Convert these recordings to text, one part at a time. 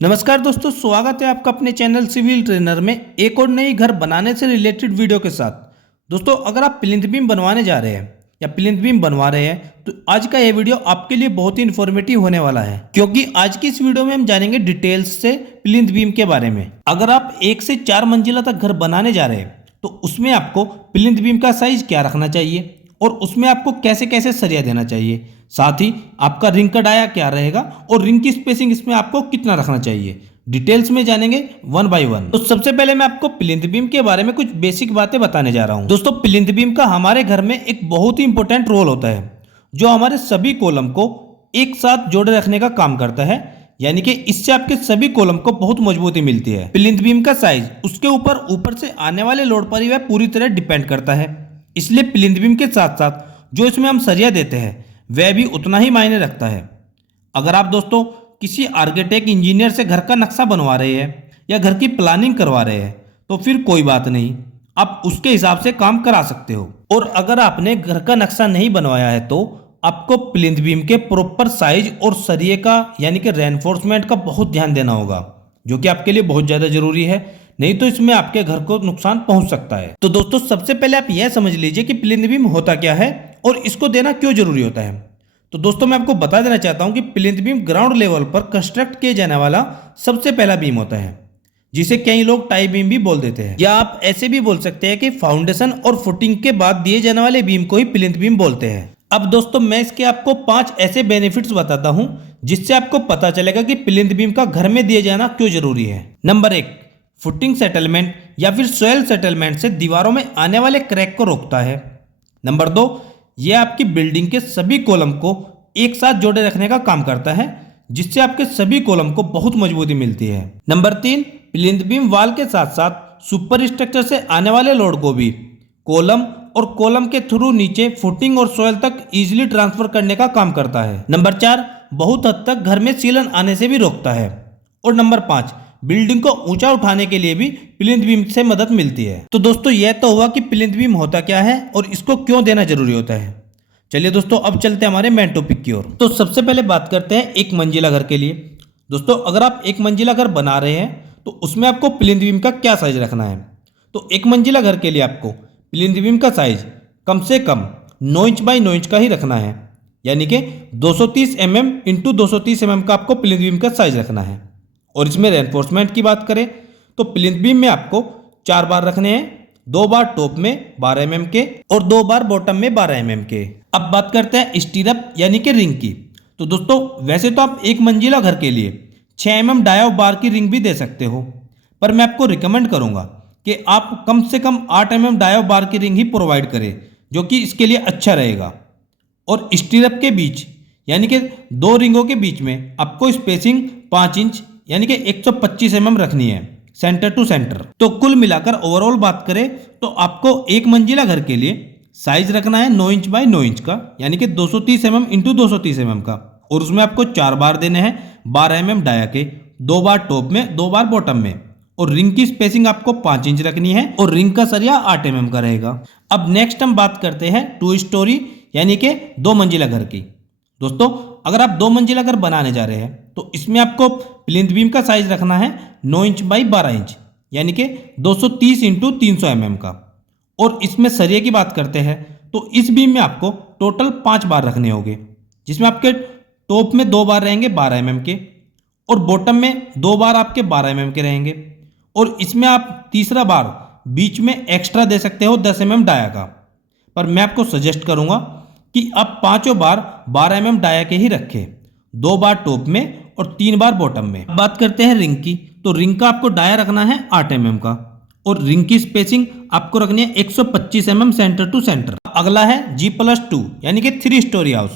नमस्कार दोस्तों, स्वागत है आपका अपने चैनल सिविल ट्रेनर में एक और नई घर बनाने से रिलेटेड वीडियो के साथ। दोस्तों, अगर आप प्लिंथ बीम बनवाने जा रहे हैं या प्लिंथ बीम बनवा रहे हैं तो आज का ये वीडियो आपके लिए बहुत ही इन्फॉर्मेटिव होने वाला है, क्योंकि आज की इस वीडियो में हम जानेंगे डिटेल्स से प्लिंथ बीम के बारे में। अगर आप 1 से 4 मंजिला तक घर बनाने जा रहे हैं तो उसमें आपको प्लिंथ बीम का साइज क्या रखना चाहिए और उसमें आपको कैसे कैसे सरिया देना चाहिए, साथ ही आपका रिंग का डाया क्या रहेगा और रिंग की स्पेसिंग इसमें आपको कितना रखना चाहिए, डिटेल्स में जानेंगे वन बाय वन। तो सबसे पहले मैं आपको प्लिंथ बीम के बारे में कुछ बेसिक बातें बताने जा रहा हूं। दोस्तों, प्लिंथ बीम का हमारे घर में एक बहुत ही इंपॉर्टेंट रोल होता है जो हमारे सभी कॉलम को एक साथ जोड़े रखने का काम करता है, यानी कि इससे आपके सभी कॉलम को बहुत मजबूती मिलती है। प्लिंथ बीम का साइज उसके ऊपर से आने वाले लोड पर ही वह पूरी तरह डिपेंड करता है, इसलिए प्लिंथ बीम के साथ साथ जो इसमें हम सरिया देते हैं वह भी उतना ही मायने रखता है। अगर आप दोस्तों किसी आर्किटेक्ट इंजीनियर से घर का नक्शा बनवा रहे हैं या घर की प्लानिंग करवा रहे हैं तो फिर कोई बात नहीं, आप उसके हिसाब से काम करा सकते हो। और अगर आपने घर का नक्शा नहीं बनवाया है तो आपको प्लिंथ बीम के प्रॉपर साइज और सरिये का यानी कि रेनफोर्समेंट का बहुत ध्यान देना होगा, जो कि आपके लिए बहुत ज़्यादा जरूरी है, नहीं तो इसमें आपके घर को नुकसान पहुंच सकता है। तो दोस्तों, सबसे पहले आप यह समझ लीजिए कि प्लिंथ बीम होता क्या है और इसको देना क्यों जरूरी होता है। तो दोस्तों, मैं आपको बता देना चाहता हूं कि प्लिंथ बीम ग्राउंड लेवल पर कंस्ट्रक्ट किए जाने वाला सबसे पहला बीम होता है, जिसे कई लोग टाई बीम भी बोल देते हैं, या आप ऐसे भी बोल सकते हैं कि फाउंडेशन और फुटिंग के बाद दिए जाने वाले बीम को ही प्लिंथ बीम बोलते हैं। अब दोस्तों, मैं इसके आपको 5 ऐसे बेनिफिट्स बताता हूं जिससे आपको पता चलेगा कि प्लिंथ बीम का घर में दिए जाना क्यों जरूरी है। नंबर 1, फुटिंग सेटलमेंट या फिर सोयल सेटलमेंट से दीवारों में आने वाले क्रैक को रोकता है। नंबर 2, यह आपकी बिल्डिंग के सभी कॉलम को एक साथ जोड़े रखने का काम करता है, जिससे आपके सभी कॉलम को बहुत मजबूती मिलती है। नंबर 3, प्लिंथ बीम वाल के साथ साथ सुपर स्ट्रक्चर से आने वाले लोड को भी कॉलम और कॉलम के थ्रू नीचे फुटिंग और सोयल तक इजीली ट्रांसफर करने का काम करता है। नंबर 4, बहुत हद तक घर में सीलन आने से भी रोकता है। और नंबर 5, बिल्डिंग को ऊंचा उठाने के लिए भी प्लिंथ बीम से मदद मिलती है। तो दोस्तों, यह तो हुआ कि प्लिंथ बीम होता क्या है और इसको क्यों देना जरूरी होता है। चलिए दोस्तों, अब चलते हैं हमारे मेन टॉपिक की ओर। तो सबसे पहले बात करते हैं एक मंजिला घर के लिए। दोस्तों, अगर आप एक मंजिला घर बना रहे हैं तो उसमें आपको प्लिंथ बीम का क्या साइज रखना है। तो एक मंजिला घर के लिए आपको प्लिंथ बीम का साइज कम से कम 9 इंच बाई 9 इंच का ही रखना है, यानी कि 230 mm इंटू 230 mm का आपको प्लिंथ बीम का साइज रखना है। और इसमें रेनफोर्समेंट की बात करें तो प्लिंथ बीम में आपको 4 बार रखने हैं, 2 बार टॉप में 12 mm के और 2 बार बॉटम में 12 mm के। अब बात करते हैं स्टीरअप यानी कि रिंग की। तो दोस्तों, वैसे तो आप एक मंजिला घर के लिए 6 mm डाया बार की रिंग भी दे सकते हो, पर मैं आपको रिकमेंड करूंगा कि आप कम से कम 8 mm डाया बार की रिंग ही प्रोवाइड करें, जो कि इसके लिए अच्छा रहेगा। और स्टीरअप के बीच यानी कि 2 रिंगों के बीच में आपको स्पेसिंग 5 इंच यानी कि 125 mm रखनी है, सेंटर टू सेंटर। तो कुल मिलाकर ओवरऑल बात करें तो आपको एक मंजिला घर के लिए साइज रखना है 9 इंच बाई 9 इंच का, यानी कि 230 mm इंटू 230 mm का। और उसमें आपको 4 बार देने हैं 12 mm डाया के, 2 बार टॉप में 2 बार बॉटम में। और रिंग की स्पेसिंग आपको 5 इंच रखनी है और रिंग का सरिया 8 mm का रहेगा। अब नेक्स्ट हम बात करते हैं 2 स्टोरी यानी कि 2 मंजिला घर की। दोस्तों, अगर आप 2 मंजिला घर बनाने जा रहे हैं तो इसमें आपको प्लिंथ बीम का साइज रखना है 9 इंच बाई 12 इंच, यानी कि 230 इंटू 300 mm का। और इसमें सरिये की बात करते हैं तो इस बीम में आपको टोटल 5 बार रखने होंगे, जिसमें आपके टॉप में 2 बार रहेंगे 12 mm के और बॉटम में 2 बार आपके 12 mm के रहेंगे। और इसमें आप तीसरा बार बीच में एक्स्ट्रा दे सकते हो 10 mm डाया का, पर मैं आपको सजेस्ट करूंगा कि आप 5 बार 12 mm डाया के ही रखें, 2 बार टॉप में और 3 बार बॉटम में। बात करते हैं रिंग की। तो रिंग का आपको डाया रखना है 8 mm का और रिंग की स्पेसिंग आपको रखनी है 125 mm सेंटर टू सेंटर। अगला है G+2 यानी कि 3 स्टोरी हाउस।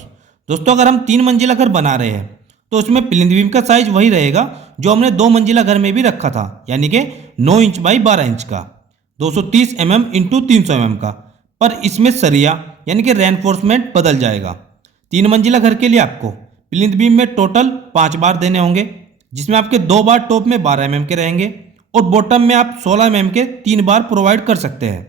दोस्तों, अगर हम 3 मंजिला घर बना रहे हैं तो उसमें प्लिंथ बीम का साइज वही रहेगा जो हमने 2 मंजिला घर में भी रखा था, यानी कि 9 इंच बाई 12 इंच का, 230 mm इंटू 300 mm का। पर इसमें सरिया यानी कि रेनफोर्समेंट बदल जाएगा। 3 मंजिला घर के लिए आपको प्लिंथ बीम में टोटल 5 बार देने होंगे, जिसमें आपके 2 बार टॉप में 12 mm के रहेंगे और बॉटम में आप 16 mm के 3 बार प्रोवाइड कर सकते हैं।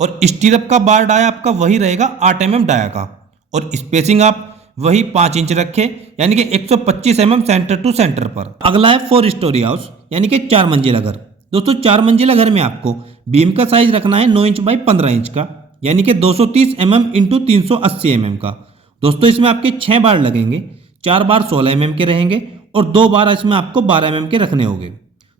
और स्टीरअप का बार डाया आपका वही रहेगा 8 mm डाया का। और स्पेसिंग आप वही 5 इंच रखे, यानी कि 125 mm सेंटर टू सेंटर पर। अगला है 4 स्टोरी हाउस, यानी कि 4 मंजिला घर। दोस्तों 4 मंजिला घर में आपको बीम का साइज रखना है 9 इंच बाई 15 इंच का, यानी कि 230 mm इंटू 380 mm का। दोस्तों इसमें आपके 6 बार लगेंगे, 4 बार 16 mm के रहेंगे और 2 बार इसमें आपको 12 mm के रखने होंगे।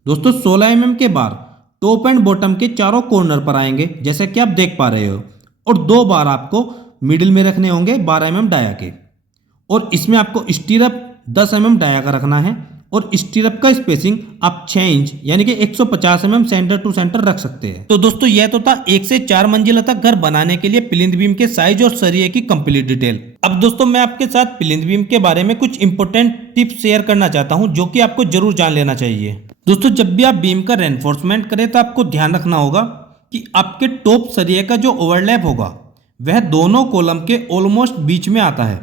दोस्तों 16 mm के बार टॉप एंड बॉटम के चारों कॉर्नर पर आएंगे, जैसा कि आप देख पा रहे हो, और 2 बार आपको मिडिल में रखने होंगे 12 mm डाया के। और इसमें आपको स्टीरअप 10 mm डाया का रखना है और स्टीरअप का स्पेसिंग आप 6 इंच यानी कि 150 mm सेंटर टू सेंटर रख सकते हैं। तो दोस्तों यह तो था 1 से 4 मंजिला तक घर बनाने के लिए प्लिंथ बीम के साइज और सरिये की कंप्लीट डिटेल। अब दोस्तों मैं आपके साथ प्लिंथ बीम के बारे में कुछ इंपॉर्टेंट टिप्स शेयर करना चाहता हूं, जो कि आपको जरूर जान लेना चाहिए। दोस्तों जब भी आप बीम का रेनफोर्समेंट करें तो आपको ध्यान रखना होगा कि आपके टॉप सरिये का जो ओवरलैप होगा वह दोनों कॉलम के ऑलमोस्ट बीच में आता है,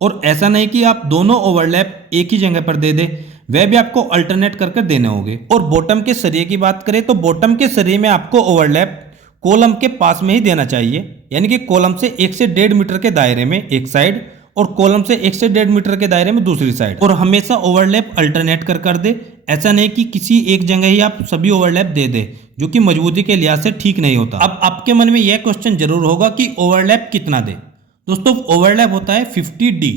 और ऐसा नहीं कि आप दोनों ओवरलैप एक ही जगह पर दे दे, वह भी आपको अल्टरनेट कर देने होंगे। और बॉटम के सरिये की बात करें तो बॉटम के सरिये में आपको ओवरलैप कॉलम के पास में ही देना चाहिए, यानी कि कॉलम से 1 से 1.5 मीटर के दायरे में एक साइड और कॉलम से 1 से 1.5 मीटर के दायरे में दूसरी साइड। और हमेशा ओवरलैप अल्टरनेट कर दे, ऐसा नहीं कि किसी एक जगह ही आप सभी ओवरलैप दे दे, जो कि मजबूती के लिहाज से ठीक नहीं होता। अब आपके मन में यह क्वेश्चन जरूर होगा कि ओवरलैप कितना दे। दोस्तों ओवरलैप होता है 50D,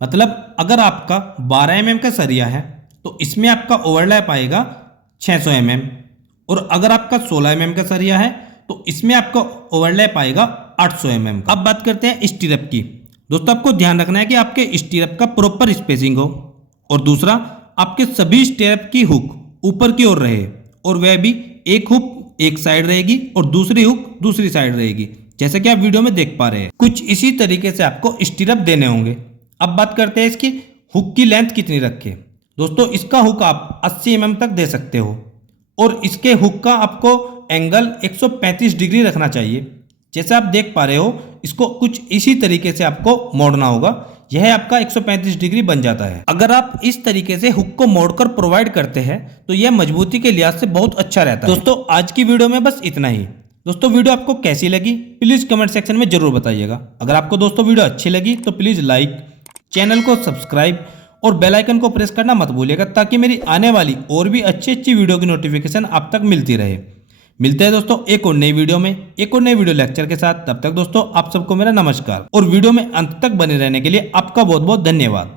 मतलब अगर आपका 12 mm का सरिया है तो इसमें आपका ओवरलैप आएगा 600 mm, और अगर आपका 16 mm का सरिया है तो इसमें आपका ओवरलैप आएगा 800 mm। अब बात करते हैं स्टीरअप की। दोस्तों आपको ध्यान रखना है कि आपके स्टीरअप का प्रॉपर स्पेसिंग हो, और दूसरा आपके सभी स्टीरअप की हुक ऊपर की ओर रहे, और वह भी एक हुक एक साइड रहेगी और दूसरी हुक दूसरी साइड रहेगी, जैसा कि आप वीडियो में देख पा रहे हैं। कुछ इसी तरीके से आपको स्टीरअप देने होंगे। अब बात करते हैं इसकी हुक की लेंथ कितनी रखें। दोस्तों इसका हुक आप 80 mm तक दे सकते हो, और इसके हुक का आपको एंगल 135 डिग्री रखना चाहिए। जैसे आप देख पा रहे हो, इसको कुछ इसी तरीके से आपको मोड़ना होगा, यह आपका 135 डिग्री बन जाता है। अगर आप इस तरीके से हुक को मोड़कर प्रोवाइड करते हैं तो यह मजबूती के लिहाज से बहुत अच्छा रहता है। दोस्तों आज की वीडियो में बस इतना ही। दोस्तों वीडियो आपको कैसी लगी प्लीज कमेंट सेक्शन में जरूर बताइएगा। अगर आपको दोस्तों वीडियो अच्छी लगी तो प्लीज लाइक, चैनल को सब्सक्राइब और बेल आइकन को प्रेस करना मत भूलिएगा, ताकि मेरी आने वाली और भी अच्छी अच्छी वीडियो की नोटिफिकेशन आप तक मिलती रहे। मिलते हैं दोस्तों एक और नई वीडियो में, एक और नई वीडियो लेक्चर के साथ। तब तक दोस्तों आप सबको मेरा नमस्कार, और वीडियो में अंत तक बने रहने के लिए आपका बहुत बहुत धन्यवाद।